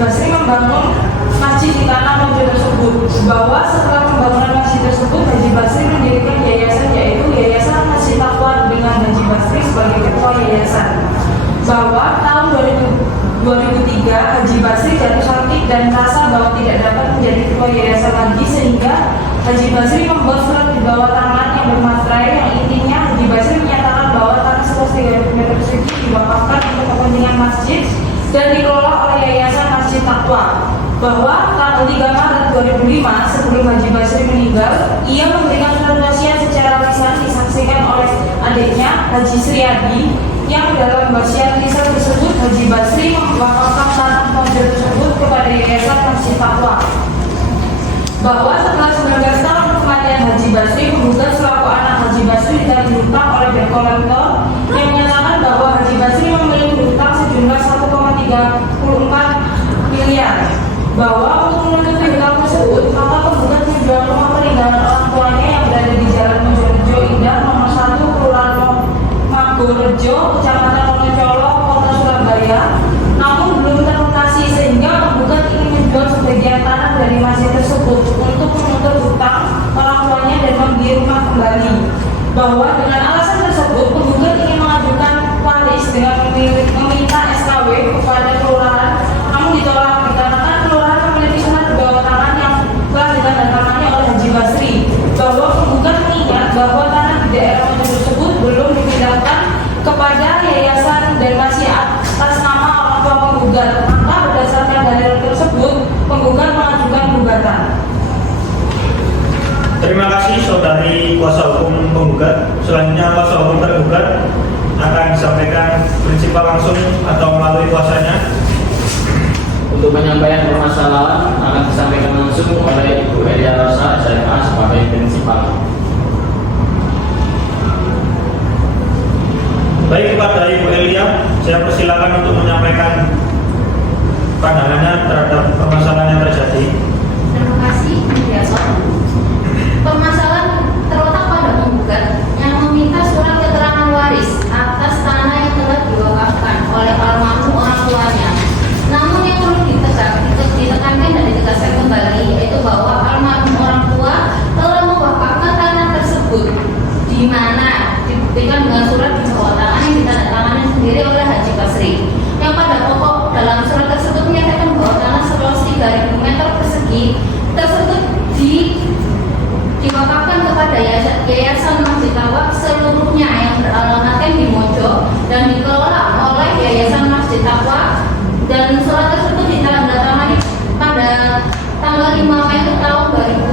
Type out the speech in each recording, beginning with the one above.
Basri membangun masjid di tanah Mojo tersebut, bahwa setelah pembangunan masjid tersebut Haji Basri mendirikan yayasan, yaitu Yayasan Masjid Taqwa dengan Haji Basri sebagai ketua yayasan. Bahwa tahun 2003 Haji Basri jatuh sakit dan merasa bahwa tidak dapat menjadi ketua yayasan lagi, sehingga Haji Basri membuat surat di bawah tangan yang bermaterai yang intinya Haji Basri menyatakan bahwa tanah seluas 30 meter persegi diwakafkan untuk kepentingan masjid dan dikelola oleh Yayasan Masjid Taqwa. Bahwa tanggal 3 Maret 2005 sebelum Haji Basri meninggal, ia memberikan surat wasiat secara lisan disaksikan oleh adiknya Haji Sriadi, yang dalam wasiat lisan tersebut Haji Basri mewakafkan tanah Mojo tersebut kepada Yayasan Masjid Taqwa. Bahwa setelah 19 tahun kematian Haji Basri, penggugat selaku anak Haji Basri ditagih hutang oleh bank kolektor yang menyatakan bahwa Haji Basri memiliki hutang sejumlah 1,34 miliar. Bahwa untuk menutupi hutang tersebut, maka penggugat menjual rumah peninggalan orang tuanya yang berada di Jalan Mojorejo Indah nomor 1 Kelurahan Magorejo, Kecamatan Wonocolo, Kota Surabaya, namun belum terlunasi, sehingga penggugat ingin menjual sebagian tanah dari masjid tersebut untuk menutup hutang orang tuanya dan membeli rumah kembali. Bahwa dengan alasan tersebut, penggugat ingin mengajukan waris dengan meminta SKW kepada kelurahan, namun ditolak dikarenakan kelurahan memiliki surat di bawah tangan yang telah ditandatangani oleh Haji Basri. Bahwa penggugat mengingat bahwa tanah di daerah tersebut belum dipindahkan kepada yayasan dan masih atas nama orang tua penggugat, maka berdasarkan dalil tersebut penggugat mengajukan gugatan. Terima kasih saudari kuasa hukum penggugat. Selanjutnya kuasa hukum tergugat akan disampaikan prinsipal langsung atau melalui kuasanya. Untuk penyampaian permasalahan akan disampaikan langsung oleh Ibu Elia Rosa SMA sebagai prinsipal. Baik, kepada Ibu Elia, saya persilakan untuk menyampaikan pandangannya terhadap permasalahan yang terjadi. Terima kasih, Mediator. Permasalahan terletak pada penggugat yang meminta surat keterangan waris atas tanah yang telah diwakafkan oleh almarhum orang tuanya. Namun yang perlu ditekankan dan ditegaskan kembali yaitu bahwa almarhum orang tua telah mewakafkan tanah tersebut, di mana dibuktikan dengan surat di bawah tangan yang ditandatangani sendiri oleh Haji Basri, yang pada pokok dalam surat tersebut menyatakan bahwa tanah seluas 3.000 meter persegi tersebut diwakafkan kepada Yayasan Masjid Taqwa seluruhnya yang beralamatkan di Mojo dan dikelola oleh Yayasan Masjid Taqwa, dan surat tersebut ditandatangani pada tanggal 5 Mei tahun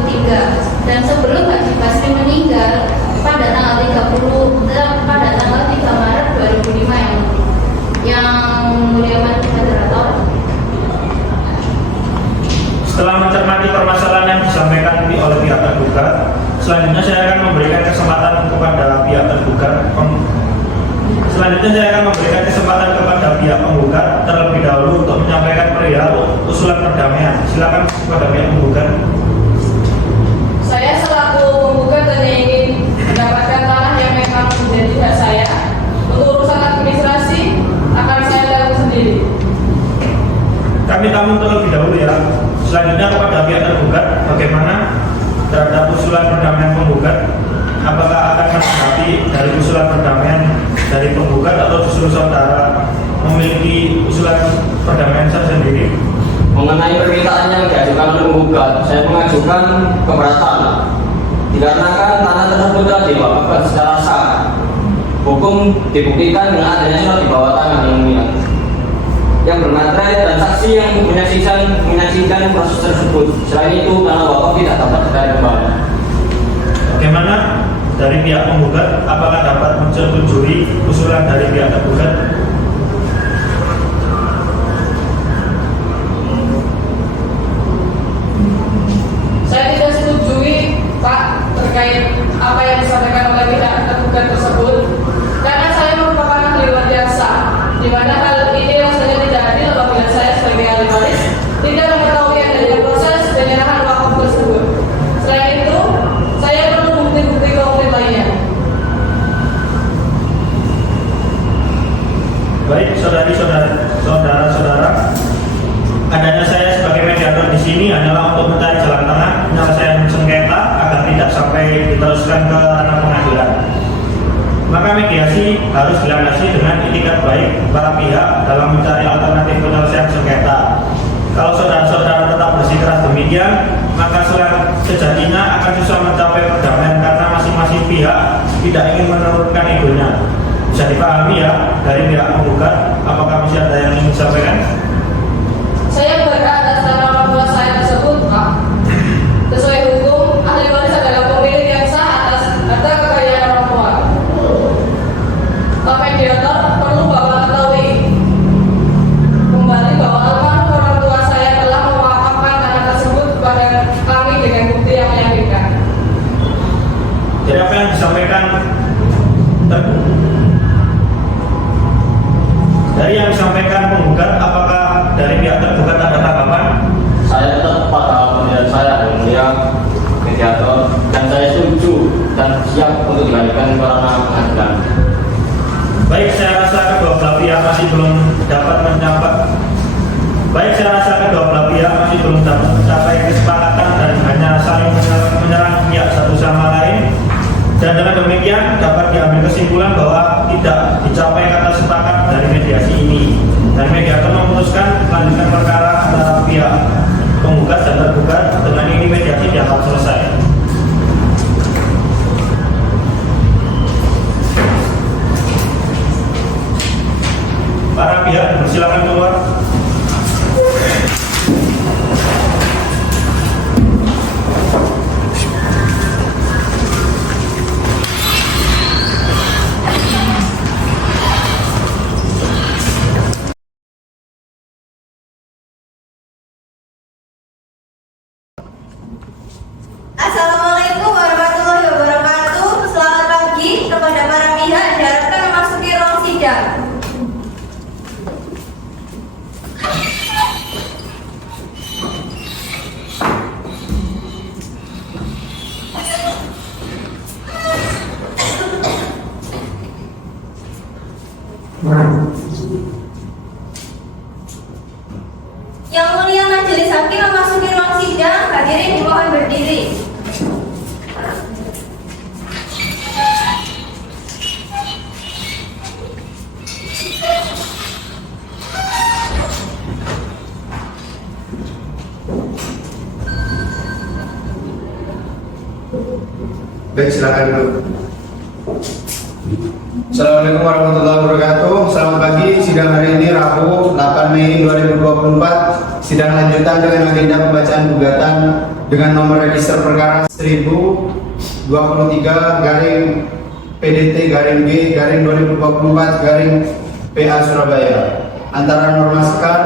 2003, dan sebelum Haji Basri meninggal pada tanggal 3 Maret 2005 yang mulia moderator. Setelah mencermati permasalahan yang disampaikan oleh pihak tergugat, selanjutnya saya akan memberikan kesempatan kepada pihak tergugat. Kepada pihak penggugat terlebih dahulu untuk menyampaikan perihal usulan perdamaian. Silakan kepada pihak penggugat. Saya selaku penggugat hanya ingin mendapatkan tanah yang memang menjadi hak saya. Untuk urusan administrasi akan saya lakukan sendiri. Kami tamu terlebih dahulu ya. Selanjutnya kepada pihak tergugat, bagaimana terhadap usulan perdamaian penggugat? Apakah akan menanggapi dari usulan perdamaian dari penggugat atau justru saudara memiliki usulan perdamaian sendiri? Mengenai permintaan yang diajukan oleh penggugat, saya mengajukan keberatan dikarenakan tanah tersebut telah diwakafkan secara sah. Hukum dibuktikan dengan adanya surat di bawah tangan yang bermaterai dan saksi yang menyaksikan proses tersebut. Selain itu, tanah wakaf tidak dapat ditarik kembali. Bagaimana dari pihak penggugat? Apakah dapat menyetujui usulan dari pihak tergugat? Saya tidak setujui, Pak, terkait apa yang disampaikan oleh pihak tergugat tersebut, karena saya merupakan ahli warisnya, di mana hal ini rasanya tidak adil apabila saya sebagai ahli waris tidak mengetahui adanya proses penyerahan wakaf tersebut. Selain itu, saya perlu bukti-bukti konkret lainnya. ini hanyalah untuk mencari jalan tengah penyelesaian sengketa agar tidak sampai diteruskan ke ranah pengadilan. Maka mediasi harus dilandasi dengan itikat baik para pihak dalam mencari alternatif penyelesaian sengketa. Kalau saudara-saudara tetap bersikeras demikian, maka sejatinya akan susah mencapai perdamaian karena masing-masing pihak tidak ingin menurunkan egonya. Bisa dipahami ya dari pihak penggugat. Apakah masih ada yang ingin disampaikan? Saya berhak atas nama orang tua saya tersebut, Pak. Sesuai hukum, ahli waris adalah pemilik yang sah atas harta kekayaan orang tua. Pak mediator perlu Bapak ketahui kembali bahwa almarhum orang tua saya telah mewakafkan tanah tersebut kepada kami dengan bukti yang meyakinkan. Jadi apa yang disampaikan dari yang disampaikan penggugat, apakah dari pihak tergugat ada tanggapan? Saya tetap pada pemilihan saya yang mulia mediator, dan saya setuju dan siap untuk dilanjutkan ke ranah pengadilan. Baik, saya rasa kedua belah pihak masih belum dapat mencapai kesepakatan dan hanya saling menyerang pihak satu sama lain. Dan dengan demikian dapat diambil kesimpulan bahwa tidak dicapai kata sepakat dari mediasi ini. Dan mediator memutuskan melanjutkan perkara antara pihak penggugat dan tergugat. Dengan ini mediasi dianggap selesai. Para pihak dipersilakan keluar. Assalamualaikum warahmatullahi wabarakatuh. Selamat pagi kepada para pihak. Diharapkan memasuki ruang sidang. Yang mulia majelis hakim memasuki ruang sidang. Hadirin dimohon berdiri. Baik, silakan dulu. Assalamualaikum warahmatullahi wabarakatuh. Selamat pagi. Sidang hari ini Rabu 8 Mei 2024. Sidang lanjutan dengan agenda pembacaan gugatan dengan nomor register perkara 1023 garing PDT garing G garing 2024 garing PA Surabaya antara Norma Sekar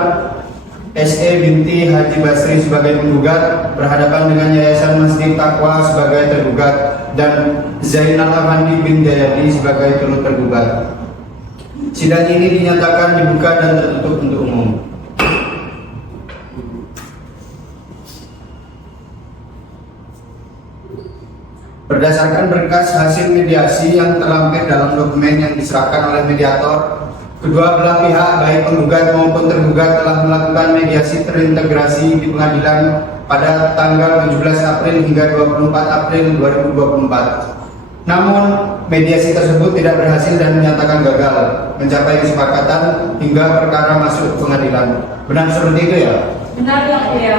SE binti Haji Basri sebagai penggugat berhadapan dengan Yayasan Masjid Taqwa sebagai tergugat dan Zainal Afandi bin Jayadi sebagai turut tergugat. Sidang ini dinyatakan dibuka dan tertutup untuk umum. Berdasarkan berkas hasil mediasi yang terlampir dalam dokumen yang diserahkan oleh mediator, kedua belah pihak baik penggugat maupun tergugat telah melakukan mediasi terintegrasi di pengadilan pada tanggal 17 April hingga 24 April 2024. Namun, mediasi tersebut tidak berhasil dan menyatakan gagal mencapai kesepakatan hingga perkara masuk ke pengadilan. Benar seperti itu ya? Benar yang mulia.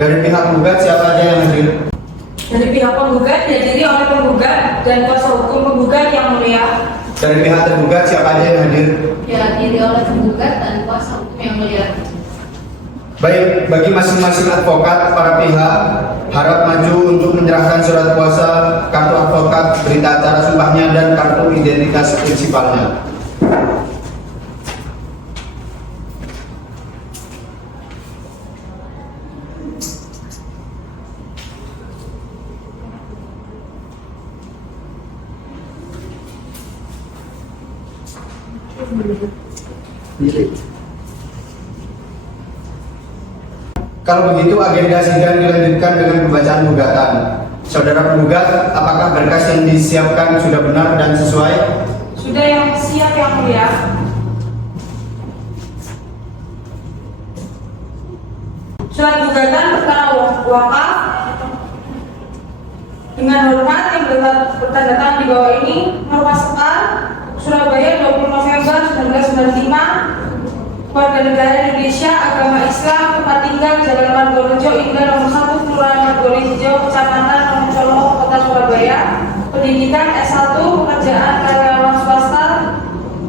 Dari pihak penggugat siapa aja yang hadir? Dari pihak penggugat dihadiri oleh penggugat dan kuasa hukum penggugat yang mulia. Dari pihak tergugat siapa aja yang hadir? Dihadiri oleh penggugat dan kuasa hukum yang mulia. Baik, bagi masing-masing advokat, para pihak harap maju untuk menyerahkan surat kuasa, kartu advokat, berita acara sumpahnya, dan kartu identitas prinsipalnya. Kalau begitu agenda sidang dilanjutkan dengan pembacaan gugatan. Saudara penggugat, apakah berkas yang disiapkan sudah benar dan sesuai? Sudah yang siap yang mulia. Surat gugatan perkara wakaf dengan hormat yang bertanda tangan di bawah ini, Norma Sekar, Surabaya 20 November 1995, warga negara Indonesia, agama Islam, tempat tinggal Jalan Margorejo, Indah nomor 1, Kelurahan Margorejo, Kecamatan Moncolong, Kota Surabaya, pendidikan S1, pekerjaan karyawan swasta.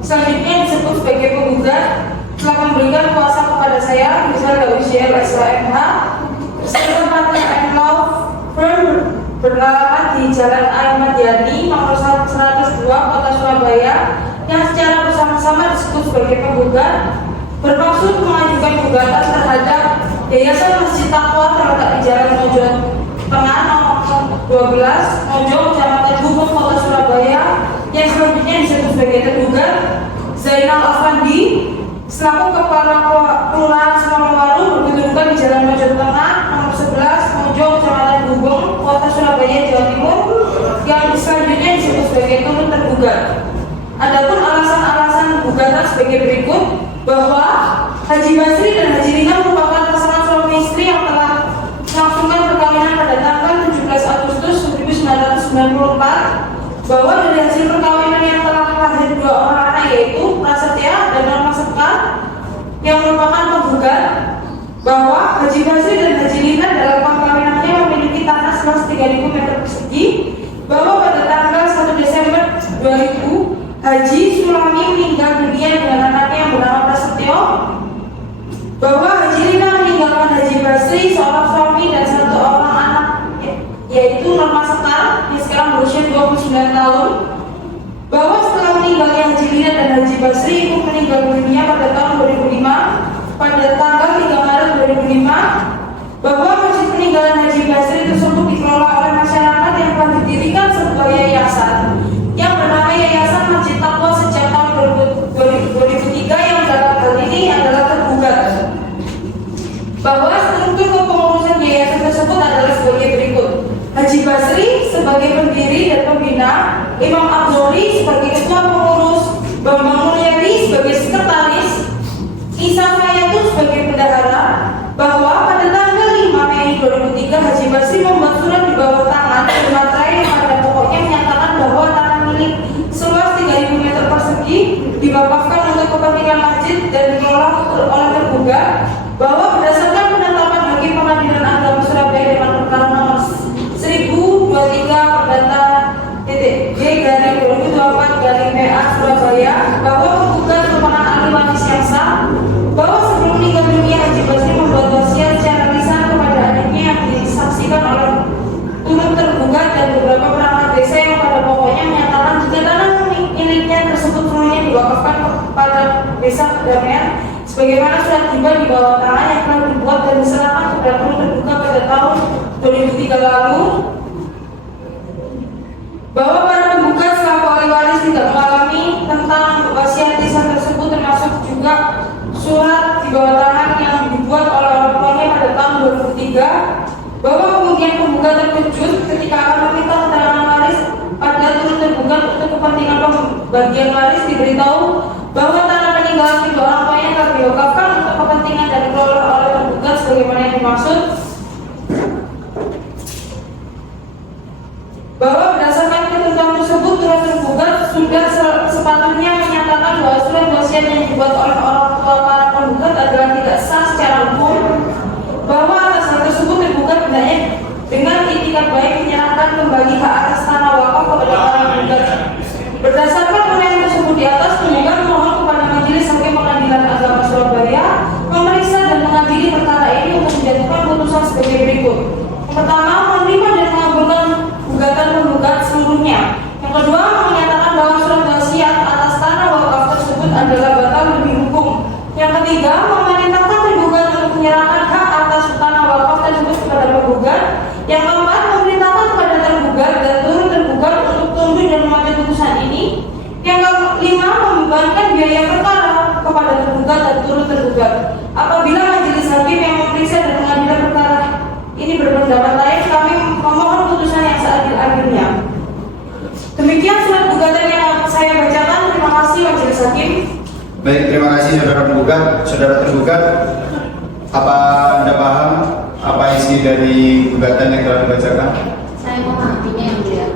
Selanjutnya disebut sebagai penggugat telah memberikan kuasa kepada saya, misalnya UCL SHMH, tempatnya and Love Firm beralamat di Jalan Ahmad Yani nomor 102 Kota Surabaya, yang secara bersama-sama disebut sebagai penggugat, bermaksud mengajukan gugatan terhadap Yayasan Masjid Taqwa terletak di Jalan Mojo Tengah nomor 12 Mojo, Kecamatan Gubeng, Kota Surabaya, yang selanjutnya disebut sebagai tergugat Zainal Afandi selaku Kepala Kelurahan Semalawaru berkedudukan di Jalan Mojo Tengah nomor 11 Mojo, Kecamatan Gubeng, Kota Surabaya, Jawa Timur, yang selanjutnya disebut sebagai turut tergugat. Adapun alasan-alasan gugatan sebagai berikut, bahwa Haji Basri dan Haji Rina merupakan pasangan suami istri yang telah melangsungkan perkawinan pada tanggal 17 Agustus 1994, bahwa dari hasil perkawinan yang telah lahir 2 orang anak, yaitu Prasetya dan Norma Sekar yang merupakan penggugat, bahwa Haji Basri dan Haji Rina dalam perkawinannya memiliki tanah seluas 3.000 meter persegi, bahwa pada tanggal 1 Desember 2000 Haji Sulami meninggal dunia dengan anaknya yang bernama Prasetyo, bahwa Haji Rina meninggalkan Haji Basri seorang suami dan 1 orang anak, yaitu Norma Sekar yang sekarang berusia 29 tahun, bahwa setelah meninggalnya Haji Rina dan Haji Basri, ibu meninggal dunia pada tahun 2005 pada tanggal 3 Maret 2005, bahwa masjid peninggalan Haji Basri tersebut dikelola oleh masyarakat yang telah didirikan sebuah yayasan yang bernama Yayasan Masjid Taqwa sejak tahun 2003, yang dalam hal ini adalah tergugat, bahwa struktur kepengurusan yayasan tersebut adalah sebagai berikut: Haji Basri sebagai pendiri dan pembina, Imam Abdori sebagai ketua pengurus, Bambang Mulyadi sebagai sekretaris, Isa Fayatul sebagai bendahara, bahwa pada tanggal 5 Mei 2003 Haji Basri membuat surat di bawah tangan bermaterai yang pada pokoknya menyatakan bahwa tanah milik seluas 3.000 meter persegi diwakafkan untuk kepentingan masjid dan dikelola oleh tergugat, bahwa berdasarkan penetapan Hakim Pengadilan Agama Surabaya dengan perkara nomor 1023 Perdata G/2024/PA Surabaya, bahwa penggugat merupakan ahli waris yang sah, bahwa sebelum meninggal dunia Haji Basri membuat wasiat secara lisan kepada adiknya yang disaksikan oleh turut tergugat dan beberapa perangkat desa yang pada pokoknya menyatakan jika tanah miliknya tersebut semuanya diwakafkan kepada desa Kedamaian sebagaimana surat tiba di bawah tanah yang telah dibuat dan diserahkan kepada turut tergugat pada tahun 2003 lalu, bahwa para penggugat selaku ahli waris tidak mengalami tentang wasiat lisan tersebut, termasuk juga surat di bawah tanah yang dibuat oleh orang tuanya pada tahun 2003, bahwa kemudian penggugat terkejut ketika akan meminta keterangan waris pada turut tergugat untuk kepentingan pembagian waris diberitahu bahwa tanah peninggalan kedua orang tuanya telah diwakafkan untuk kepentingan dan dikelola oleh tergugat sebagaimana yang dimaksud, bahwa berdasarkan ketentuan tersebut turut tergugat sudah sepatutnya menyatakan bahwa surat wasiat yang dibuat oleh orang tua para penggugat adalah tidak sah secara hukum, bahwa atas hal tersebut tergugat hendaknya dengan itikat baik menyerahkan kembali hak atas tanah wakaf kepada para penggugat. Berdasarkan uraian tersebut di atas, penggugat mohon kepada Majelis Hakim Pengadilan Agama Surabaya memeriksa dan mengadili perkara ini untuk menjatuhkan putusan sebagai berikut: pertama, menerima dan mengabulkan gugatan penggugat seluruhnya. Yang kedua, menyatakan bahwa surat wasiat atas tanah wakaf tersebut adalah batal demi hukum. Yang ketiga, memerintahkan tergugat untuk menyerahkan hak atas tanah wakaf tersebut kepada penggugat. Yang keempat, memerintahkan kepada tergugat dan turut tergugat untuk tunduk dan mematuhi putusan ini. Yang kelima, membebankan biaya perkara kepada tergugat dan turut tergugat. Apabila majelis hakim yang memeriksa dan mengadili perkara ini berpendapat lain, kami memohon putusan yang seadil-adilnya. Demikian surat gugatan yang saya bacakan. Terima kasih majelis hakim. Baik, terima kasih saudara penggugat. Saudara tergugat, apa Anda paham isi dari gugatan yang telah dibacakan? Saya memahaminya yang mulia.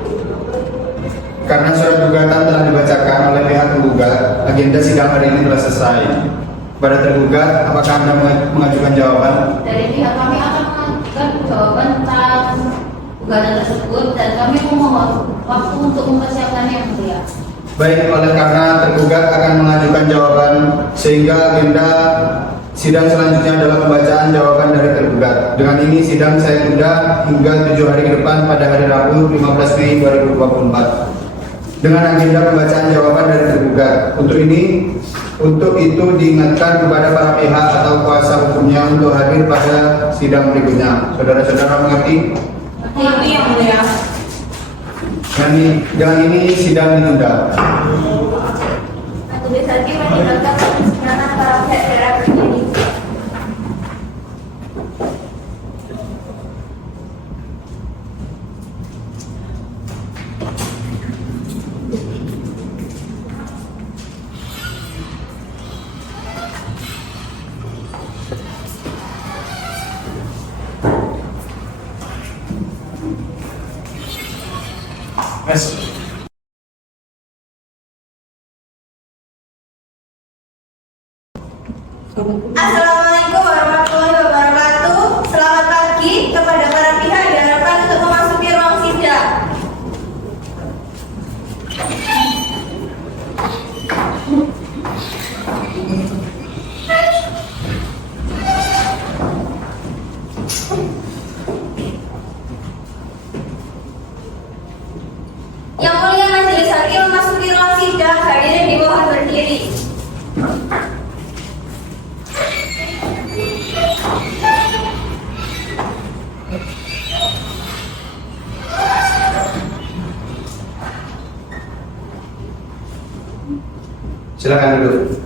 Karena surat gugatan telah dibacakan oleh pihak penggugat, agenda sidang hari ini telah selesai. Kepada tergugat, apakah Anda mengajukan jawaban? Dari pihak kami akan mengajukan jawaban tentang gugatan tersebut dan kami memohon waktu untuk mempersiapkannya yang mulia. Baik, oleh karena tergugat akan mengajukan jawaban, sehingga agenda sidang selanjutnya adalah pembacaan jawaban dari tergugat. Dengan ini sidang saya tunda hingga 7 hari ke depan pada hari Rabu 15 Mei 2024. Dengan agenda pembacaan jawaban dari tergugat. Untuk itu diingatkan kepada para pihak atau kuasa hukumnya untuk hadir pada sidang berikutnya. Saudara-saudara mengerti? Mengerti yang mulia. Dengan ini sidang ditunda. Majelis Hakim meninggalkan persidangan para pihak daerah berdiri. Mas. Assalamualaikum warahmatullahi wabarakatuh. Selamat pagi kepada para pihak diharapkan untuk memasuki ruang sidang. Yang mulia Majelis Hakim memasuki ruang sidang, hadirin dimohon berdiri. Silakan duduk.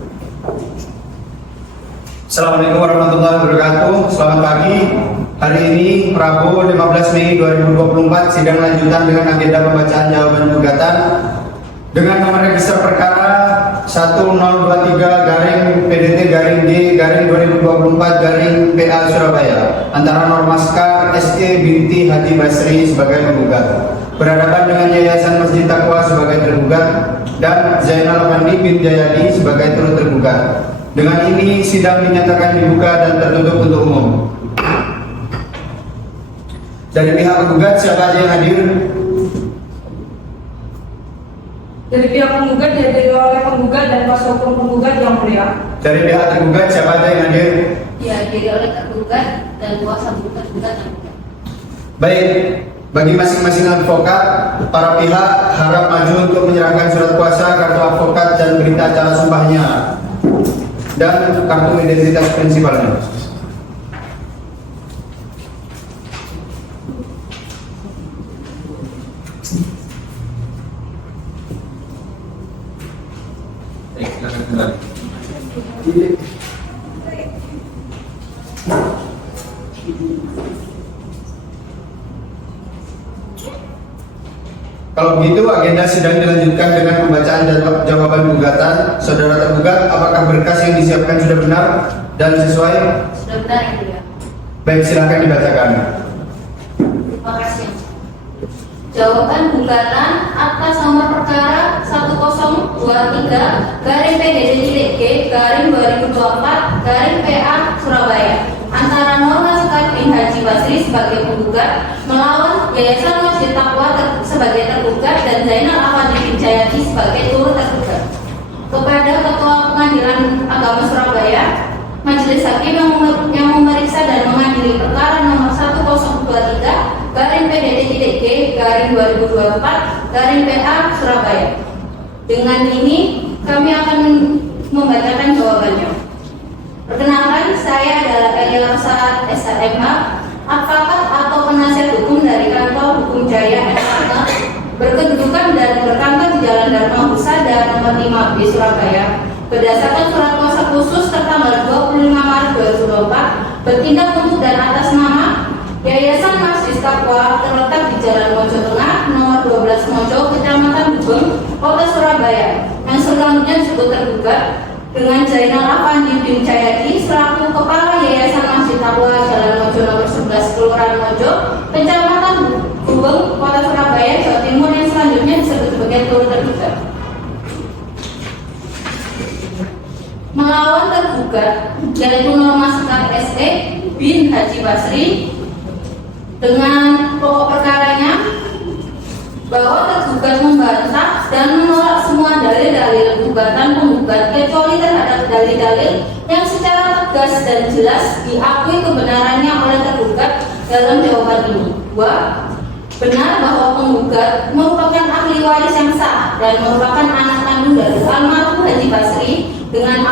Assalamualaikum warahmatullahi wabarakatuh. Selamat pagi. Hari ini Rabu 15 Mei 2024 sidang lanjutan dengan agenda pembacaan jawaban gugatan dengan nomor register perkara 1023-PDT-D-2024-PA Surabaya antara Normaskar SE binti Haji Basri sebagai penggugat berhadapan dengan Yayasan Masjid Taqwa sebagai tergugat dan Zainal Afandi bin Jayadi sebagai turut tergugat. Dengan ini sidang dinyatakan dibuka dan tertutup untuk umum. Dari pihak penggugat siapa aja yang hadir? Dari pihak penggugat dihadiri oleh penggugat dan kuasa hukum penggugat yang mulia. Dari pihak tergugat siapa aja yang hadir? Dihadiri oleh tergugat dan kuasa hukum tergugat yang mulia. Baik, bagi masing-masing advokat, para pihak harap maju untuk menyerahkan surat kuasa, kartu advokat dan berita acara sumpahnya dan kartu identitas prinsipalnya. Kalau begitu agenda sidang dilanjutkan dengan pembacaan jawaban gugatan. Saudara tergugat, apakah berkas yang disiapkan sudah benar dan sesuai? Sudah benar yang mulia. Baik, silakan dibacakan. Terima kasih. Jawaban gugatan atas nomor perkara 1023-PDD-G-2024-PA Surabaya antara Normaskar bin Haji Basri sebagai penggugat melawan Yayasan Masjid Taqwa sebagai tergugat dan Zainal Afandi bin Jayadi sebagai turut tergugat. Kepada Ketua Pengadilan Agama Surabaya, Majelis Hakim yang memeriksa dan mengadili perkara nomor 1023-PDD-G-2024-PA Surabaya. Dengan ini kami akan membacakan jawabannya. Perkenalkan, saya adalah Eliel Saad SHMH, advokat atau penasihat hukum dari Kantor Hukum Jaya MH, berkedudukan dan berkantor di Jalan Dharma Husada nomor 5B Surabaya. Berdasarkan surat kuasa khusus tertanggal 25 Maret 2024, bertindak untuk dan atas nama Yayasan Masjid Taqwa terletak di Jalan Mojo Tengah, nomor 12 Mojo, Kecamatan Gubeng, Kota Surabaya, yang selanjutnya disebut tergugat dengan Zainal Afandi bin Jayadi selaku Kepala Yayasan Masjid Taqwa Jalan Mojo nomor 11 Kelurahan Mojo, Kecamatan Gubeng, Kota Surabaya, Jawa Timur yang selanjutnya disebut sebagai turut tergugat. Melawan tergugat yaitu Norma Sekar SE bin Haji Basri dengan pokok perkaranya bahwa tergugat membantah dan menolak semua dalil-dalil gugatan penggugat kecuali terhadap dalil-dalil yang secara tegas dan jelas diakui kebenarannya oleh tergugat dalam jawaban ini. 2. Benar bahwa penggugat merupakan ahli waris yang sah dan merupakan anak kandung dari almarhum Haji Basri dengan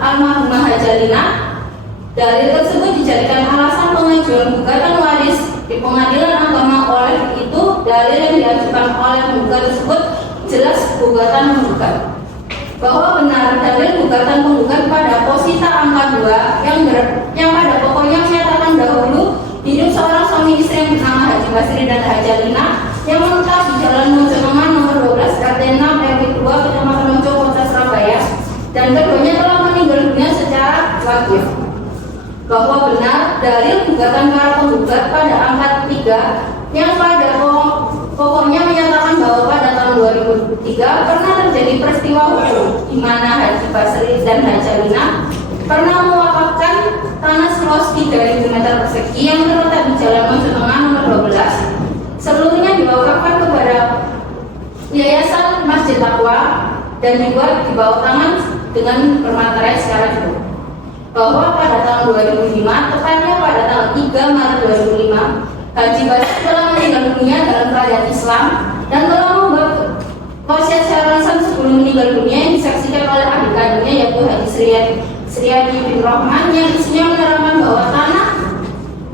almarhumah Hajalina. Dalil tersebut dijadikan alasan pengajuan gugatan waris di pengadilan agama. Oleh itu, dalil yang diajukan oleh penggugat tersebut jelas gugatan penggugat. Bahwa benar dalil gugatan penggugat pada posita angka 2 yang pada pokoknya menyatakan dahulu hidup seorang suami istri yang bernama Haji Basri dan Hajalina yang menetap di Jalan Mojokengan nomor 12 RT 6 RW 2 Kecamatan Mojo Kota Surabaya dan keduanya telah meninggal dunia secara wajib. Bahwa benar dalil gugatan para penggugat pada angka 3 yang pada pokoknya menyatakan bahwa pada tahun 2003 pernah terjadi peristiwa hukum di mana Haji Basri dan Hajalina pernah mewakafkan tanah seluas 3.000 meter persegi yang terletak di Jalan Mojokengan nomor 12 seluruhnya diwakafkan kepada Yayasan Masjid Taqwa dan juga di bawah tangan dengan bermaterai secara cukup. Bahwa pada tahun 2005, tepatnya pada tanggal 3 Maret 2005, Haji Basri telah meninggal dunia dalam keadaan Islam dan telah membuat wasiat syarasan sebelum meninggal dunia yang disaksikan oleh adik kandungnya yaitu Haji Sriyadi bin Rahman yang isinya menerangkan bahwa tanah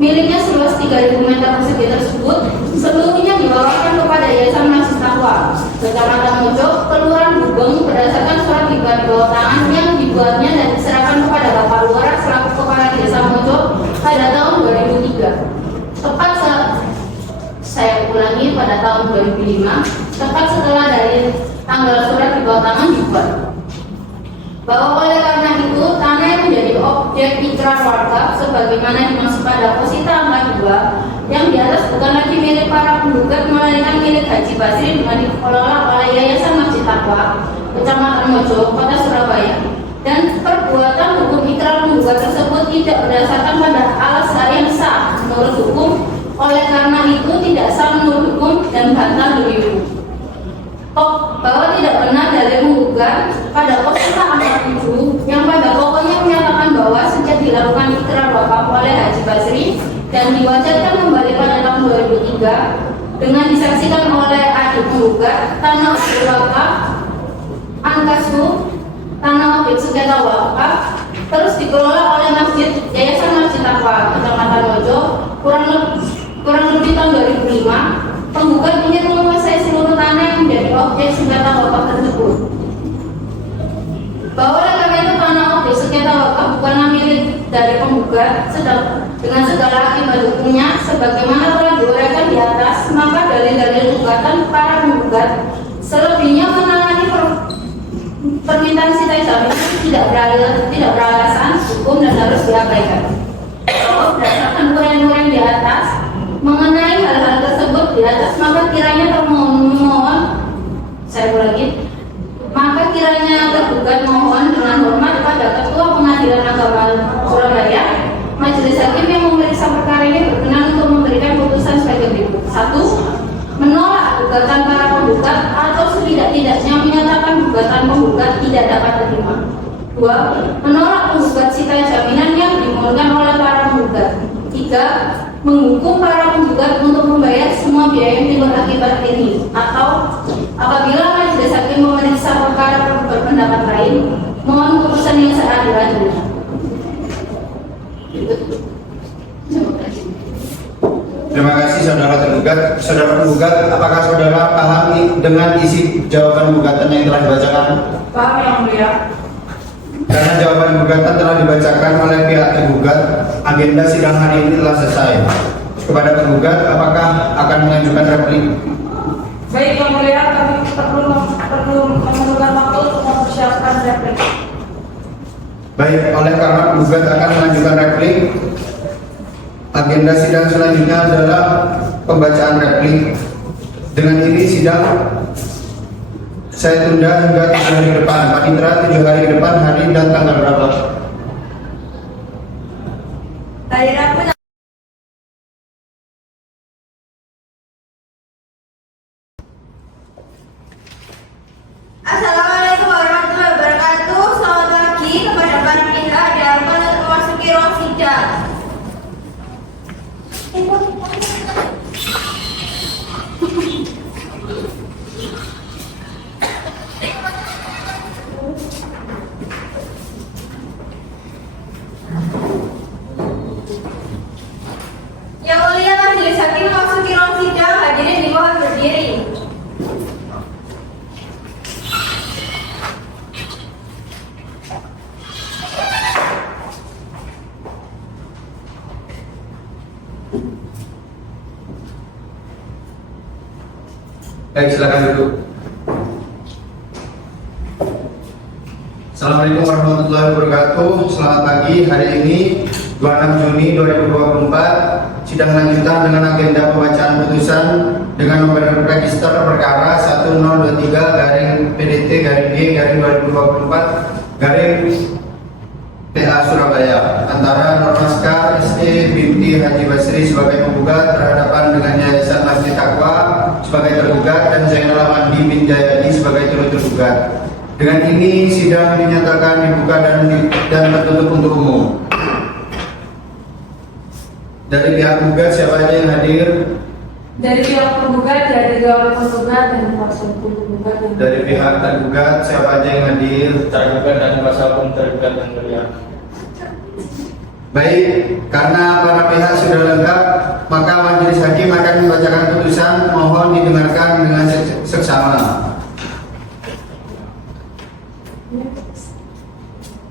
miliknya seluas 3.000 meter persegi tersebut seluruhnya dibawakan kepada Yayasan Masjid Taqwa Kecamatan Mojo, Kelurahan Gubeng berdasarkan surat hibah di bawah tangan yang dibuatnya dan diserahkan kepada Bapak Lurah selaku Kepala Desa Mojo pada tahun 2003. Tepat saya ulangi pada tahun 2005, tepat setelah dari tanggal surat di bawah tangan dibuat. Bahwa oleh karena itu tanah yang menjadi objek ikrar warga sebagaimana dimaksud pada posita angka 2 yang di atas bukan lagi milik para penggugat melainkan milik Haji Basri dengan dikelola oleh Yayasan Masjid Taqwa Kecamatan Mojo Kota Surabaya dan perbuatan hukum ikrar penggugat tersebut tidak berdasarkan pada alasan yang sah menurut hukum. Oleh karena itu tidak sah menurut hukum dan bantah demi hukum. Bahwa tidak benar dalil menggugat pada posita angka 7 yang pada pokoknya menyatakan bahwa sejak dilakukan ikrar wakaf oleh Haji Basri dan diwajibkan kembali pada tahun 2003 dengan disaksikan oleh adik penggugat tanah objek wakaf angkasu tanah objek sengketa wakaf terus dikelola oleh Yayasan Masjid Taqwa Kecamatan Mojo kurang lebih tahun 2005. Penggugat ingin menguasai seluruh tanah yang menjadi objek sengketa wakaf tersebut. Bahwa oleh karena itu tanah objek sengketa wakaf bukanlah milik dari penggugat dengan segala akibat hukumnya sebagaimana telah diuraikan di atas, maka dalil-dalil gugatan para penggugat selebihnya menangani permintaan sita jaminan tidak beralasan hukum dan harus diabaikan. Berdasarkan uraian-uraian di atas mengenai hal-hal tersebut di atas, maka kiranya termohon, saya ulangi, maka kiranya tergugat mohon dengan hormat kepada Ketua Pengadilan Agama Surabaya, Majelis Hakim yang memeriksa perkara ini berkenan untuk memberikan putusan sebagai berikut. 1. Menolak gugatan para penggugat atau setidak-tidaknya menyatakan gugatan penggugat tidak dapat diterima. 2. Menolak penggugat sita jaminan yang dimohonkan oleh para penggugat. 3. Menghukum para penggugat untuk membayar semua biaya yang timbul akibat ini atau apabila majelis hakim memeriksa perkara berpendapat lain, mohon putusan yang seadil-adilnya. Terima kasih saudara tergugat. Saudara penggugat, apakah saudara paham dengan isi jawaban gugatan yang telah dibacakan? Paham yang mulia. Karena jawaban gugatan telah dibacakan oleh pihak tergugat, agenda sidang hari ini telah selesai. Kepada tergugat, apakah akan mengajukan replik? Baik yang mulia, kami perlu memerlukan waktu untuk mempersiapkan replik. Baik, oleh karena tergugat akan mengajukan replik, Agenda sidang selanjutnya adalah pembacaan replik. Dengan ini sidang saya tunda hingga 7 hari ke depan. Pak Indra, 7 hari ke depan hari dan tanggal berapa? Hari Rabu. Assalamualaikum warahmatullahi wabarakatuh. Selamat pagi kepada para pihak dan untuk memasuki ruang sidang. Yang mulia Majelis Hakim memasuki ruang sidang, hadirin dimohon berdiri. Baik, silakan duduk. Assalamualaikum warahmatullahi wabarakatuh. Selamat pagi. Hari ini 26 Juni 2024, sidang lanjutan dengan agenda pembacaan putusan dengan nomor register perkara 1023-PDT-2024-PA Surabaya antara Normaska SE binti Haji Basri sebagai penggugat berhadapan dengan Yayasan Masjid Taqwa sebagai tergugat dan Zainal Amandi bin Jayadi sebagai turut tergugat. Dengan ini sidang dinyatakan dibuka dan tertutup untuk umum. Dari pihak penggugat siapa aja yang hadir? Dari pihak penggugat, dari pihak penggugat dan kuasa hukum penggugat. Dari pihak tergugat siapa aja yang hadir? Tergugat dan kuasa hukum tergugat yang mulia. Baik, karena para pihak sudah lengkap, maka Majelis Hakim akan membacakan putusan. Mohon didengarkan dengan seksama.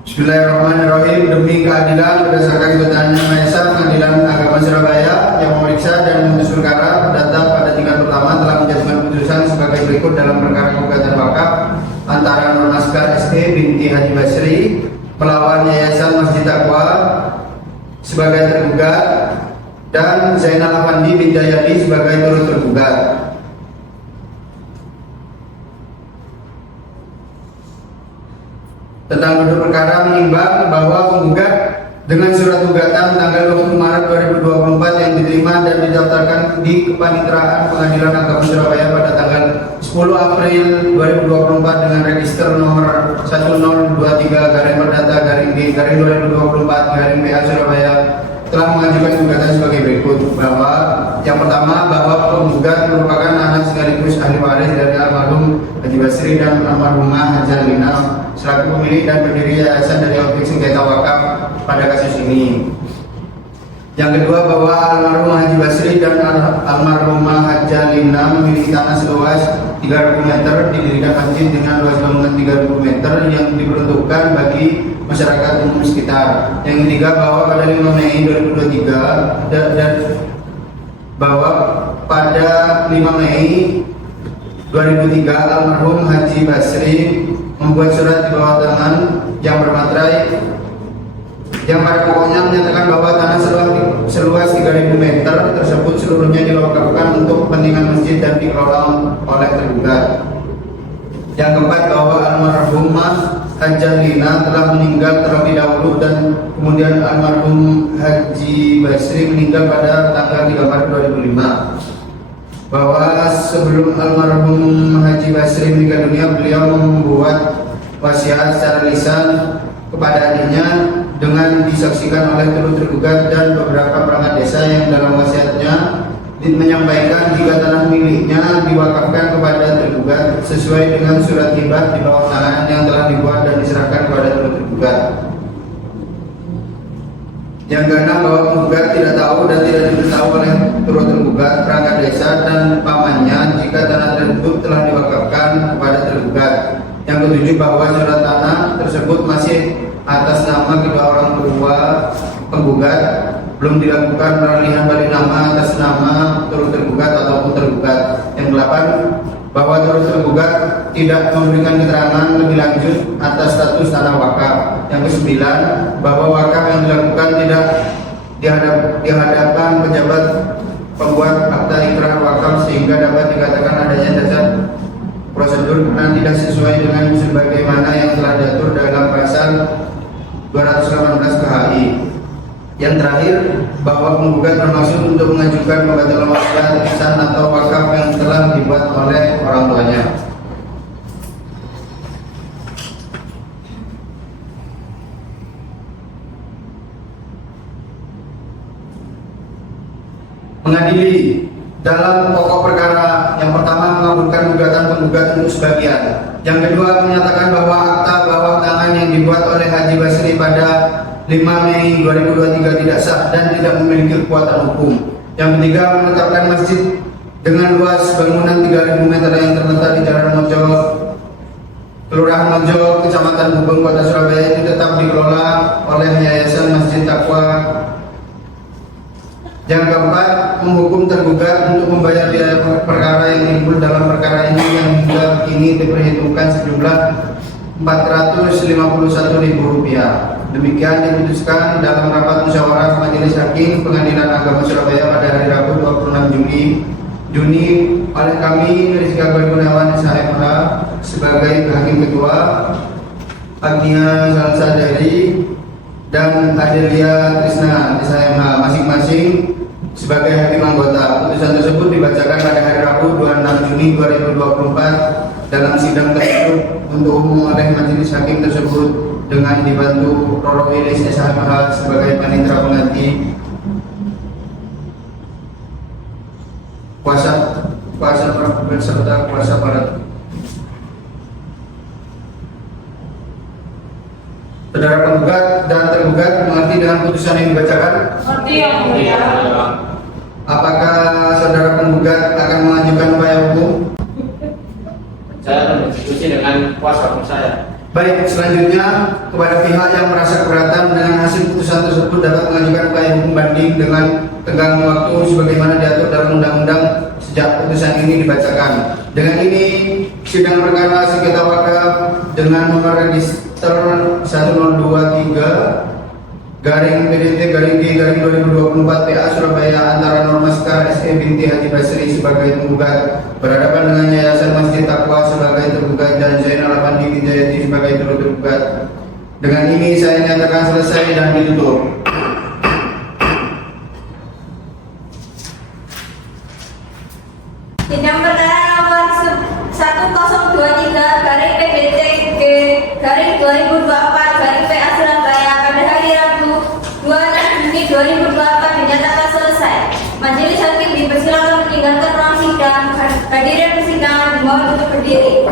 Bismillahirrahmanirrahim. Demi keadilan berdasarkan keputusan Yang Maha Esa, Pengadilan Agama Surabaya yang memeriksa dan memutus perkara data pada tingkat pertama telah menjatuhkan putusan sebagai berikut dalam perkara gugatan wakaf antara Normaska SE binti Haji Basri melawan Yayasan Masjid Taqwa sebagai tergugat dan Zainal Amandi bin Jayadi sebagai turut tergugat. Tentang duduk perkara menimbang bahwa penggugat dengan surat gugatan tanggal 20 Maret 2024 yang diterima dan didaftarkan di Kepanitraan Pengadilan Agama Surabaya pada tanggal 10 April 2024 dengan register nomor 1023-Perdata-B-2024-PA Surabaya telah mengajukan gugatan sebagai berikut. Bahwa yang pertama, bahwa penggugat merupakan anak sekaligus ahli waris dari almarhum Haji Basri dan almarhumah Haji Lina selaku pemilik dan pendiri yayasan dari objek sengketa wakaf pada kasus ini. Yang kedua, bahwa almarhum Haji Basri dan almarhumah Haji Lina memiliki tanah seluas 30 meter, didirikan masjid dengan luas bangunan 30 meter yang diperuntukkan bagi masyarakat umum sekitar. Yang ketiga, bahwa pada 5 Mei 2023 dan bahwa pada 5 Mei 2003 almarhum Haji Basri membuat surat di bawah tangan yang bermaterai yang pada pokoknya menyatakan bahwa tanah seluas 3.000 meter tersebut seluruhnya diwakafkan untuk kepentingan masjid dan dikelola oleh tergugat. Yang keempat, bahwa almarhumah Haji Lina telah meninggal terlebih dahulu dan kemudian almarhum Haji Basri meninggal pada tanggal 3 Maret 2005. Bahwa sebelum almarhum Haji Basri meninggal dunia, beliau membuat wasiat secara lisan kepada adiknya dengan disaksikan oleh turut tergugat dan beberapa perangkat desa yang dalam wasiatnya menyampaikan jika tanah miliknya diwakafkan kepada tergugat sesuai dengan surat hibah di bawah tangan yang telah dibuat dan diserahkan kepada turut tergugat. Yang keenam, bahwa penggugat tidak tahu dan tidak diberitahu oleh turut tergugat, perangkat desa dan pamannya jika tanah tersebut telah diwakafkan kepada tergugat. Yang ketujuh, bahwa surat tanah tersebut masih atas nama kedua orang tua penggugat, belum dilakukan peralihan balik nama atas nama turut tergugat ataupun tergugat. Yang delapan, bahwa turut tergugat tidak memberikan keterangan lebih lanjut atas status tanah wakaf. Yang kesembilan, bahwa wakaf yang dilakukan tidak di hadapan pejabat pembuat akta ikrar wakaf sehingga dapat dikatakan adanya cacat prosedur karena tidak sesuai dengan sebagaimana yang telah diatur dalam pasal 218 KHI. Yang terakhir, bahwa penggugat bermaksud untuk mengajukan pembatalan wasiat, ihsan atau wakaf yang telah dibuat oleh orang tuanya. Mengadili dalam pokok perkara yang pertama mengabulkan gugatan penggugat untuk sebagian. Yang kedua menyatakan bahwa akta bawah tangan yang dibuat oleh Haji Basri pada 5 Mei 2023 tidak sah dan tidak memiliki kekuatan hukum. Yang ketiga menetapkan masjid dengan luas bangunan 3.000 meter yang terletak di Jalan Mojo, Kelurahan Mojo, Kecamatan Gubeng, Kota Surabaya itu tetap dikelola oleh Yayasan Masjid Taqwa. Yang keempat, menghukum tergugat untuk membayar biaya perkara yang timbul dalam perkara ini yang hingga kini diperhitungkan sejumlah Rp451.000. Demikian diputuskan dalam rapat musyawarah Majelis Hakim Pengadilan Agama Surabaya pada hari Rabu 26 Juni oleh kami Rizka Gunawan SHMH sebagai Hakim Ketua, Agnia Salsadari dan Adelia Krisna SHMH masing-masing sebagai hakim anggota. Putusan tersebut dibacakan pada hari Rabu 26 Juni 2024 dalam sidang tertutup untuk umum oleh majelis hakim tersebut dengan dibantu Roro Wilis SHMH sebagai panitera pengganti, kuasa pragugat serta kuasa barat. Saudara penggugat dan tergugat mengerti dengan putusan yang dibacakan? Seperti yang mulia. Apakah saudara penggugat akan mengajukan upaya hukum? Saya berdiskusi dengan kuasa hukum saya. Baik, selanjutnya kepada pihak yang merasa keberatan dengan hasil putusan tersebut dapat mengajukan upaya hukum banding dengan tenggang waktu sebagaimana diatur dalam undang-undang sejak putusan ini dibacakan. Dengan ini sidang perkara sengketa wakaf dengan nomor register 1023 garing PDT garing G garing 2024 PA Surabaya antara Normaskar SE binti Haji Basri sebagai penggugat berhadapan dengan Yayasan Masjid Taqwa sebagai tergugat dan Zainal Abandi Hidayati sebagai turut tergugat. Dengan ini saya nyatakan selesai dan ditutup. Sidang perkara nomor 1023 garing PBT G garing 2024 garing PA Surabaya pada hari Rabu 26 Juni 2024 dinyatakan selesai. Majelis Hakim dipersilakan meninggalkan ruang sidang. Hadirin persidangan dimohon untuk berdiri.